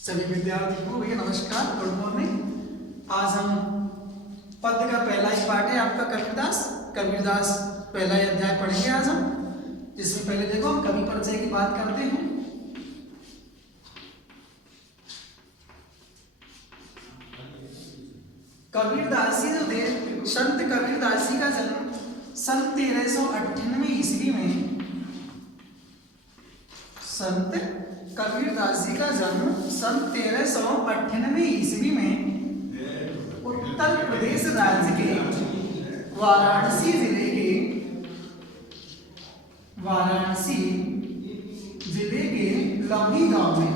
सभी विद्यार्थियों को भैया नमस्कार, गुड मॉर्निंग। आज हम पद्य का पहला ही पाठ है आपका कबीरदास पहला ही अध्याय पढ़ेंगे आज हम, जिसमें पहले देखो हम कवि परिचय की बात करते हैं। कबीरदास जी जो थे, संत कबीरदास जी का जन्म सन 1398 ईस्वी में, संत कबीरदास जी का जन्म सन 1398 ईस्वी में उत्तर प्रदेश राज्य के वाराणसी जिले के लवही गांव में,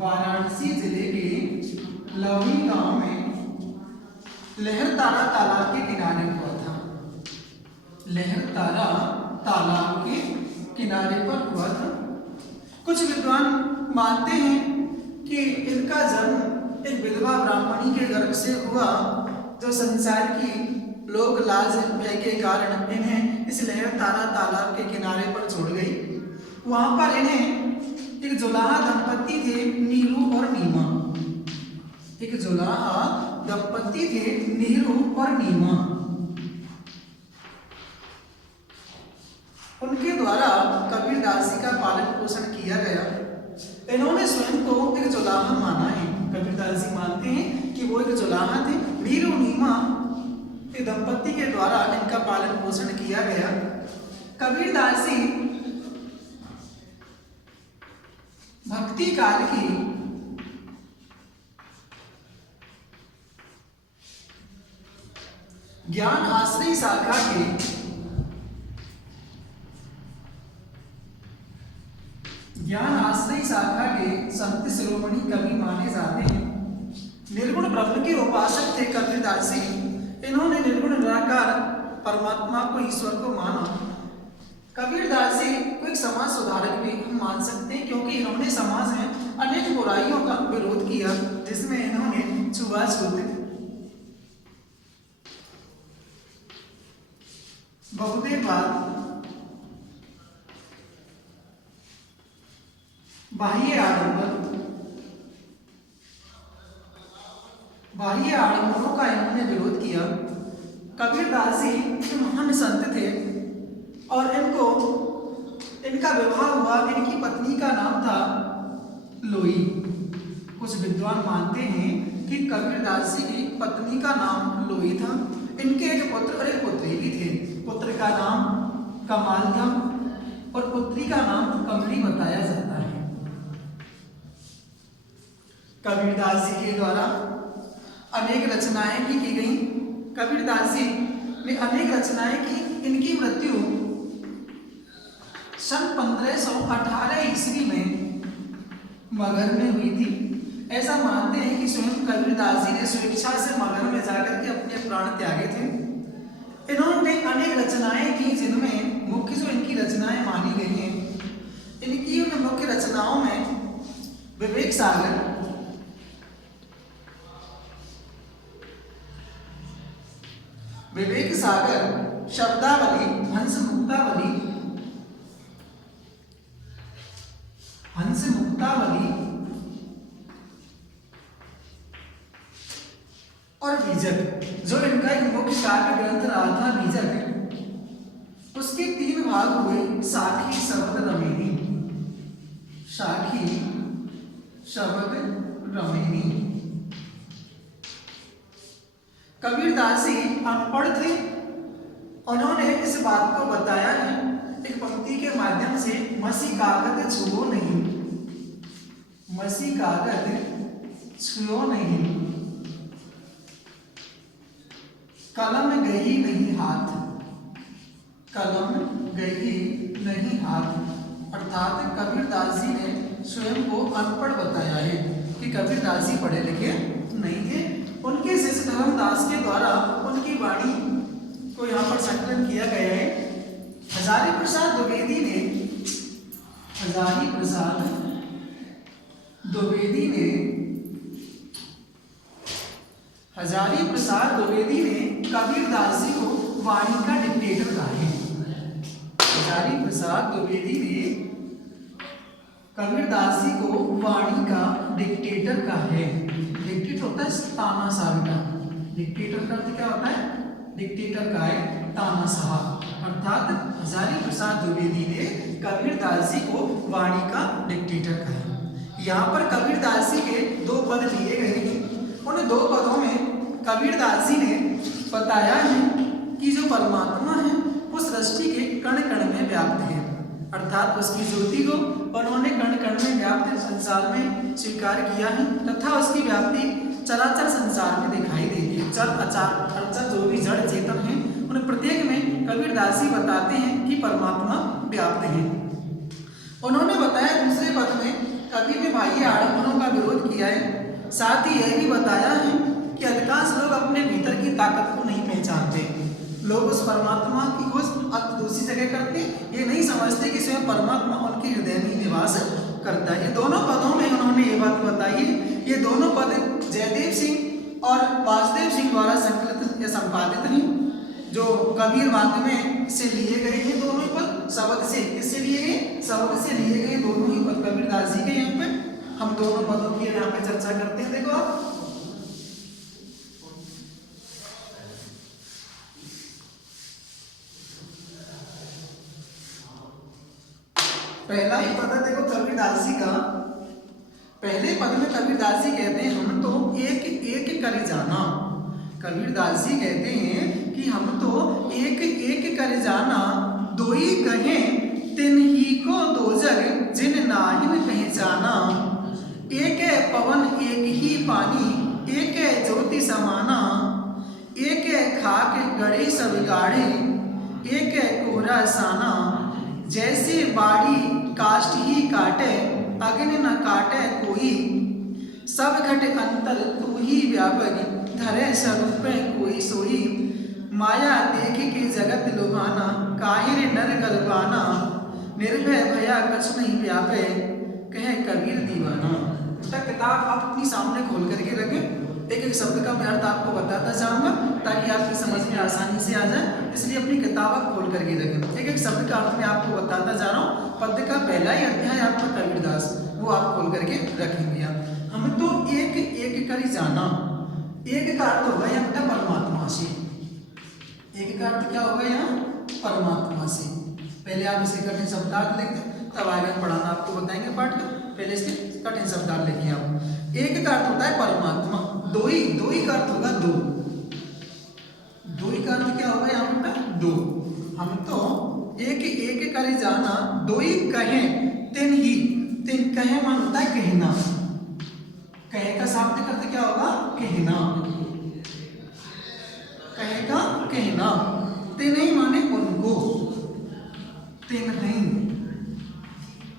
वाराणसी जिले के लवही गांव में लहरतारा तालाब के किनारे हुआ था। लहरतारा तालाब के किनारे पर हुआ था। कुछ विद्वान मानते हैं कि इनका जन्म एक विधवा ब्राह्मणी के गर्भ से हुआ, जो संसार की लोक लाज भय के कारण इन्हें इस लहरतारा तालाब के किनारे पर छोड़ गई। वहां पर इन्हें एक जुलाहा दंपति थे, नीरू और नीमा। एक जुलाहा दंपति थे, नीरू और नीमा। उनके द्वारा कबीरदास जी का पालन पोषण किया गया। इन्होंने स्वयं को एक जुलाहा माना है। कबीरदास जी मानते हैं कि वो एक जुलाहा थे। नीरू नीमा के दंपति के द्वारा इनका पालन पोषण किया गया। कबीरदास जी भक्ति काल की ज्ञान आश्रय शाखा के संत शिरोमणि कवि माने जाते हैं। निर्गुण ब्रह्म के उपासक थे कबीरदास जी। इन्होंने निर्गुण निराकार परमात्मा को, ईश्वर को माना। कबीरदास जी को एक समाज सुधारक भी हम मान सकते हैं, क्योंकि इन्होंने समाज में अनेक बुराइयों का विरोध किया, जिसमें इन्होंने छुआछूत, बहुदेववाद, बाह्य आडंबरों का इन्होंने विरोध किया। कबीरदास जी एक महान संत थे और इनका विवाह हुआ। इनकी पत्नी का नाम था लोई। कुछ विद्वान मानते हैं कि कबीरदास जी की पत्नी का नाम लोई था। इनके एक पुत्र और एक पुत्री भी थे। पुत्र का नाम कमाल था और पुत्री का नाम कमली बताया जाता है। कबीरदास जी के द्वारा अनेक रचनाएं भी की गई। कबीरदास जी ने अनेक रचनाएं की। इनकी मृत्यु सन 1518 ईस्वी में मगध में हुई थी। ऐसा मानते हैं कि स्वयं कबीरदास जी ने स्वेच्छा से मगध में जाकर के अपने प्राण त्यागे थे। इन्होंने अनेक रचनाएं की, जिनमें मुख्य जो इनकी रचनाएं मानी गई हैं, इनकी उन मुख्य रचनाओं में विवेक सागर, शब्दावली, हंस मुक्तावली और बीजक, जो इनका एक मुख्य काव्य ग्रंथ रहा था बीजक। उसके 3 भाग हुए, साखी, शब्द, रमेणी। साखी, शब्द, रमेणी। कबीरदास जी अनपढ़ थे। उन्होंने इस बात को बताया है एक पंक्ति के माध्यम से, मसी कागज छुओ नहीं, मसी कागज छुओ नहीं, कलम गई नहीं हाथ, कलम गई नहीं हाथ। अर्थात कबीरदास जी ने स्वयं को अनपढ़ बताया है कि कबीरदास जी पढ़े लिखे नहीं थे। उनके शिष्य धर्मदास के द्वारा उनकी वाणी को यहाँ पर संकलन किया गया है। हजारी प्रसाद द्विवेदी ने कबीरदास जी को वाणी का डिक्टेटर कहा है। हजारी प्रसाद द्विवेदी ने कबीरदास जी को वाणी का डिक्टेटर कहा है। डिक्टेटर होता है तानाशाह का। डिक्टेटर का अर्थ क्या होता है? डिक्टेटर का है तानाशाह। अर्थात हजारी प्रसाद द्विवेदी ने कबीरदास जी को वाणी का डिक्टेटर कहा। यहाँ पर कबीरदास जी के दो पद लिए गए हैं। उन दो पदों में कबीरदास जी ने बताया है कि जो परमात्मा है वो सृष्टि के कण कण में व्याप्त है, अर्थात उसकी ज्योति को उन्होंने कण कण में व्याप्त संसार में स्वीकार किया है तथा उसकी व्याप्ति चराचर संसार में दिखाई देती है। चर अचर अचर जो भी जड़ चेतन है उन प्रत्येक में कबीरदास जी बताते हैं कि परमात्मा व्याप्त है। उन्होंने बताया दूसरे पद में कबीर ने बाह्य आडंबरों का विरोध किया है। साथ ही यह भी बताया है कि अधिकांश लोग अपने भीतर की ताकत को नहीं पहचानते। लोग उस परमात्मा की खोज दूसरी जगह करते, ये नहीं समझते कि स्वयं परमात्मा उनके हृदय में निवास करता है। ये दोनों पदों में उन्होंने ये बात बताई है। ये दोनों पद जयदेव सिंह और वासुदेव सिंह द्वारा संकलित या संपादित हैं, जो कबीर वाक्य में से लिए गए हैं। दोनों पद शब्द से किससे लिए गए? शब्द से लिए गए दोनों ही पद कबीरदास जी के। यहाँ पे हम दोनों पदों की यहाँ पे चर्चा करते हैं। देखो आप, पहला ही पद है देखो कबीरदास जी का। पहले पद में कबीरदास जी कहते हैं हम तो एक एक कर जाना। कबीरदास जी कहते हैं कि हम तो एक एक कर जाना, दो ही कहें तिन ही को दो जग जिन नाहिन पहचाना। एक है पवन एक ही पानी, एक है ज्योति समाना। एक है खाक गड़े सब गाढ़े, एक है कोहरा साना। जैसे बाड़ी काष्ठ ही काटे, अग्नि न काटे कोई। सब घट अंतर तू ही व्यापक, धरे स्वरूप कोई सोई। माया देख के जगत लुभाना, काहिर नर गलबाना। निर्भय भया कछ नहीं व्यापे, कहे कबीर दीवाना। किताब आप अपनी सामने खोल करके रखें। एक एक शब्द का मैं अर्थ आपको बताता जाऊंगा ताकि आपकी समझ में आसानी से आ जाए, इसलिए अपनी किताब आप खोल करके रखें। एक एक शब्द का अर्थ मैं आपको बताता जा रहा हूँ। पद्य का पहला ही अध्याय आपका कबीरदास, वो आप खोल करके रखेंगे। हम तो एक एक कर जाना। एक का अर्थ होगा यहाँ बेटा परमात्मा से। एक का अर्थ क्या होगा यहाँ? परमात्मा से। पहले आप इसे कठिन शब्दार्थ लिख दें, तब आगे पढ़ाना आपको बताएंगे पाठ का। पहले इसके कठिन शब्दार्थ लिखिए आप। एक का अर्थ होता है परमात्मा। दो ही का अर्थ होगा दो। दो ही का अर्थ क्या होगा यहाँ बेटा? दो। हम तो एक एक कर जाना, दो ही कहे तिन ही। तिन कहे मान होता है कहना। कहे का शाब्दिक अर्थ क्या होगा? कहना। कहे का कहना। तिन ही माने उनको। तिन नहीं,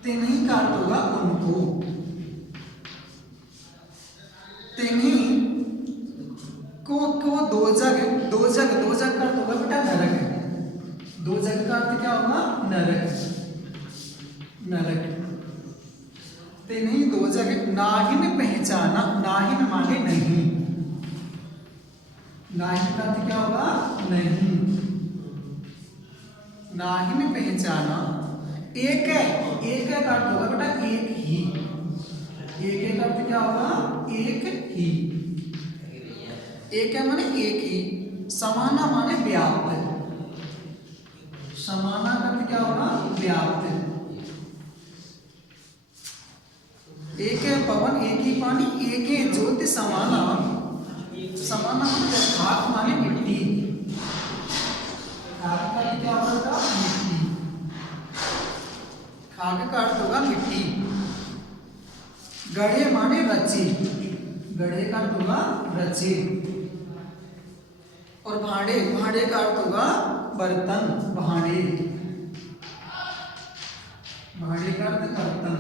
तिन ही का अर्थ होगा उनको। तिन ही को दो जग का अर्थ होगा बेटा नरक। दो जग का अर्थ क्या होगा? नरक। नरक। तिन ही दो जग नाहिन पहचाना। नाहिन माने नहीं। नाहिन का अर्थ क्या होगा? नहीं। नाहिन पहचाना। एक है का अर्थ होगा बेटा एक ही। एक का अर्थ क्या होगा? एक ही। एक है माने एक ही। समाना माने व्याप्त। समाना का अर्थ क्या होगा? व्याप्त। एक है पवन एक ही पानी, एक है ज्योति समाना। समाना माने खाक माने मिट्टी। खाक का अर्थ क्या होगा? मिट्टी। खाक का अर्थ होगा मिट्टी। गढ़े माने रचे। गढ़े का अर्थ होगा रचे। और भांडे, भांडे का अर्थ होगा बर्तन। भांडे, भांडे का अर्थ बर्तन।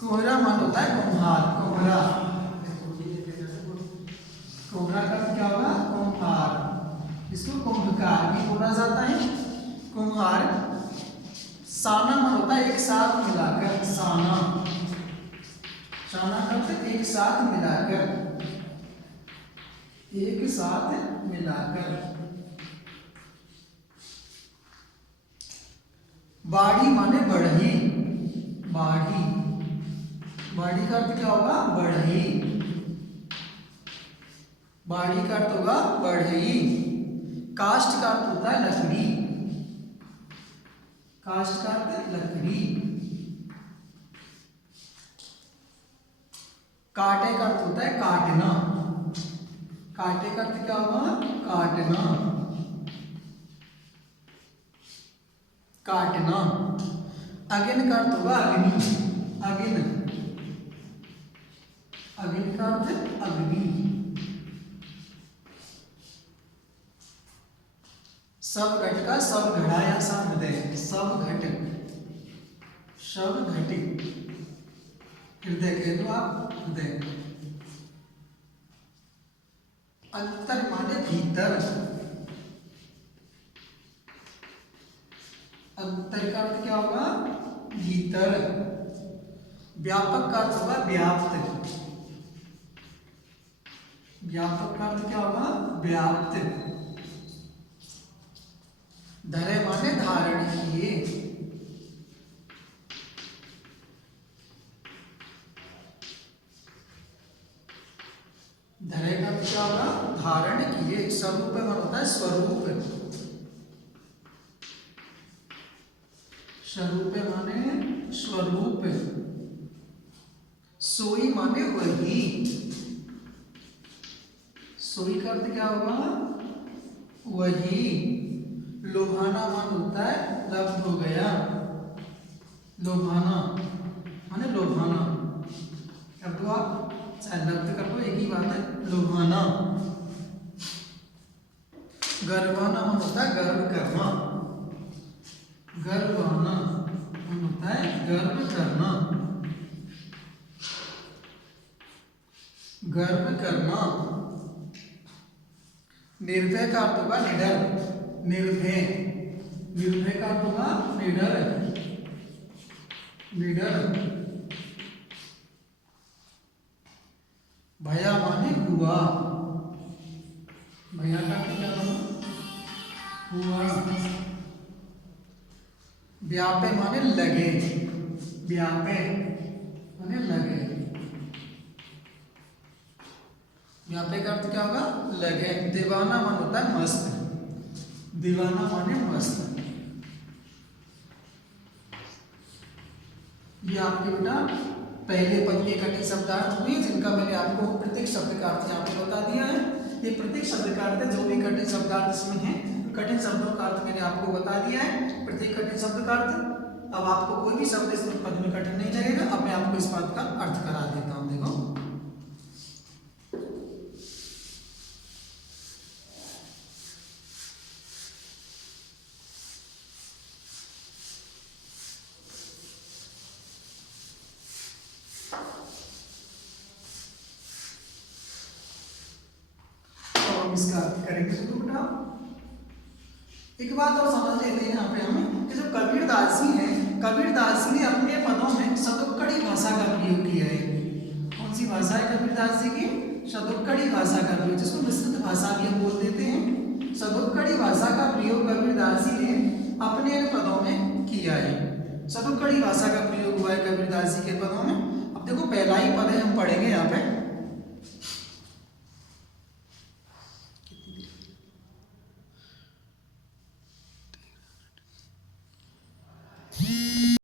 कोहरा मान होता है कुम्हार। कोहरा, कोहरा का अर्थ क्या होगा? कुम्हार। इसको कुंभकार भी बोला जाता है। कुम्हार। साना मान होता है एक साथ मिलाकर। साना, साना का अर्थ एक साथ मिलाकर। एक साथ मिलाकर। बाढ़ी माने बढ़ई, बाढ़ी, बाढ़ी का अर्थ क्या होगा? बढ़ई, बाढ़ी का अर्थ होगा बढ़ई। काष्ठ का अर्थ होता है लकड़ी, काष्ठ का अर्थ लकड़ी। कांटे का अर्थ होता है काटना, कांटे का अर्थ क्या होगा? काटना, काटना। अगिन का अर्थ होगा अग्नि, अगिन, अगिन का अर्थ अग्नि। सब घट का सब घड़ा या सब हृदय, सब घट, सब घटी, हृदय कह दो आप, हृदय। अंतर माने भीतर, अंतर का अर्थ क्या होगा? भीतर। व्यापक का अर्थ होगा व्याप्त, व्यापक का अर्थ क्या होगा? व्याप्त। धरे माने धारण किए, धरे का क्या होगा? धारण किए। स्वरूप मन होता है स्वरूप, स्वरूप माने स्वरूप। सोई माने वही, सोई का अर्थ क्या होगा? वही। लोभाना मान होता है लब्ध हो गया, लोभाना माने लोभाना कर दो आप, चाहे लब्ध कर दो, एक ही बात है, लोभाना। गर्वाना मान होता है गर्व करना, गर्वाना मान होता है गर्व करना, गर्व करना। निर्भय का अर्थ होगा निडर, निर्भय, निर्भय का अर्थ होगा निडर, निडर। भया माने हुआ, भया का अर्थ क्या होगा? हुआ। व्यापे माने लगे, व्यापे माने लगे, व्यापे का अर्थ क्या होगा? लगे। दीवाना मान होता है मस्त, दीवाना माने मस्त। ये आपके बेटा पहले पद के कठिन शब्दार्थ हुए, जिनका मैंने आपको प्रत्येक शब्द का अर्थ यहाँ पे बता दिया है। ये प्रत्येक शब्द का अर्थ है, जो भी कठिन शब्दार्थ इसमें है, कठिन शब्दों का अर्थ मैंने आपको बता दिया है, प्रत्येक कठिन शब्द का अर्थ। अब आपको कोई भी शब्द इस पद में कठिन नहीं लगेगा। अब मैं आपको इस बात का अर्थ करा देता हूँ। देखो, इसका अर्थ करेंगे तो बेटा एक बात और समझ लेते हैं यहाँ पे हम कि जो कबीरदास जी हैं, कबीरदास जी ने अपने पदों में शतुक्कड़ी भाषा का प्रयोग किया है। कौन सी भाषा है कबीरदास जी की? शतुक्कड़ी भाषा का प्रयोग, जिसको मिश्रित भाषा भी हम बोल देते हैं। शतुक्कड़ी भाषा का प्रयोग कबीरदास जी ने अपने पदों में किया है। शतुक्कड़ी भाषा का प्रयोग हुआ है कबीरदास जी के पदों में। अब देखो पहला ही पद है, हम पढ़ेंगे यहाँ पे।